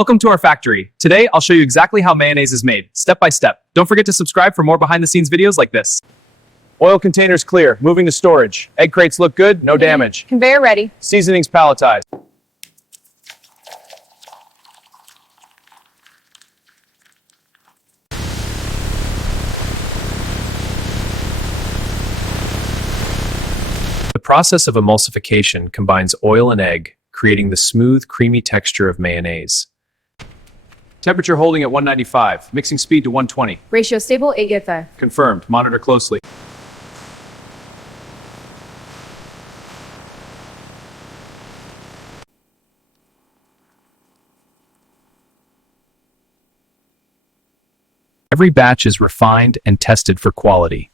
Welcome to our factory. Today, I'll show you exactly how mayonnaise is made, step by step. Don't forget to subscribe for more behind-the-scenes videos like this. Oil containers clear. Moving to storage. Egg crates look good, no damage. Conveyor ready. Seasonings palletized. The process of emulsification combines oil and egg, creating the smooth, creamy texture of mayonnaise. Temperature holding at 195, mixing speed to 120. Ratio stable 8-5. Confirmed. Monitor closely. Every batch is refined and tested for quality.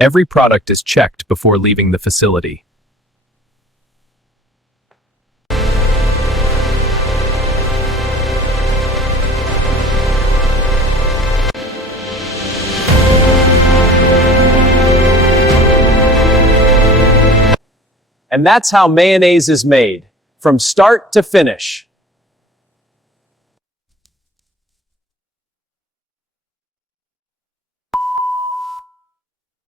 Every product is checked before leaving the facility. And that's how mayonnaise is made, from start to finish.